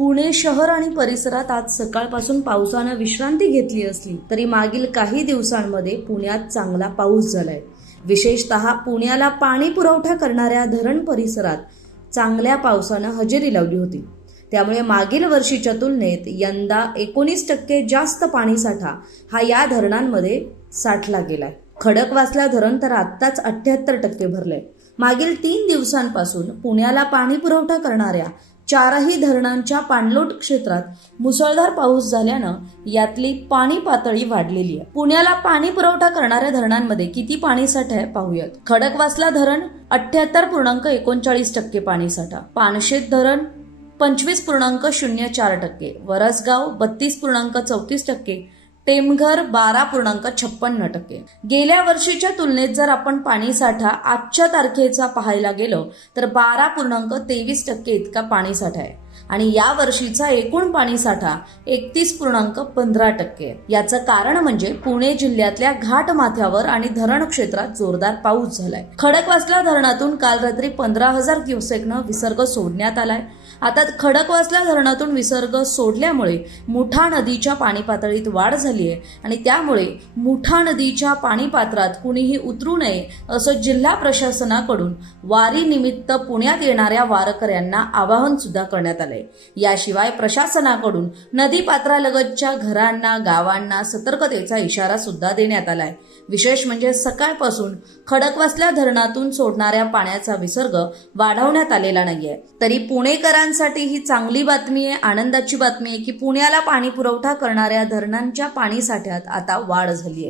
पुणे शहर आणि परिसरात आज सकाळपासून पावसानं विश्रांती घेतली असली तरी मागील काही दिवसांमध्ये पुण्यात चांगला पाऊस झालाय। विशेषतः पुण्याला पाणी पुरवठा करणाऱ्या धरण परिसरात चांगल्या पावसानं हजेरी लावली होती। त्यामुळे मागील वर्षीच्या तुलनेत यंदा 19% जास्त पाणीसाठा हा या धरणांमध्ये साठला गेलाय। खडकवासला धरण तर आत्ताच 78% भरलंय। मागील 3 दिवसांपासून पुण्याला पाणी पुरवठा करणाऱ्या 4ही धरणांच्या पाणलोट क्षेत्रात मुसळधार पाऊस झाल्यानं यातली पाणी पातळी वाढलेली आहे। पुण्याला पाणी पुरवठा करणाऱ्या धरणांमध्ये किती पाणीसाठा आहे पाहूयात। खडकवासला धरण 78.39% पाणीसाठा, पानशेत धरण 25.04%, वरसगाव 32.34%, टेमघर 12.56%। गेल्या वर्षीच्या तुलनेत जर आपण पाणीसाठा आजच्या तारखेचा पाहायला गेलो तर 12.23% इतका पाणीसाठा आहे आणि या वर्षीचा एकूण पाणीसाठा 31.15%। याचं कारण म्हणजे पुणे जिल्ह्यातल्या घाट माथ्यावर आणि धरण क्षेत्रात जोरदार पाऊस झालाय। खडकवासला धरणातून काल रात्री 15,000 क्युसेकनं विसर्ग सोडण्यात आलाय। आता खडकवासला धरणातून विसर्ग सोडल्यामुळे मुठा नदीच्या पाणी पातळीत वाढ झाली आहे आणि त्यामुळे मुठा नदीच्या पाणी पात्रात कुणीही उतरू नये असं जिल्हा प्रशासनाकडून वारी निमित्त पुण्यात येणाऱ्या वारकऱ्यांना आवाहन सुद्धा करण्यात आलंय। याशिवाय प्रशासनाकडून नदी पात्रालगतच्या घरांना, गावांना सतर्कतेचा इशारा सुद्धा देण्यात आलाय। विशेष म्हणजे सकाळपासून खडकवासला धरणातून सोडणाऱ्या पाण्याचा विसर्ग वाढवण्यात आलेला नाहीये। तरी पुणेकरांसाठी ही चांगली बातमी आहे, आनंदाची बातमी आहे की पुण्याला पाणी पुरवठा करणाऱ्या धरणांच्या पाणी साठ्यात आता वाढ झाली आहे।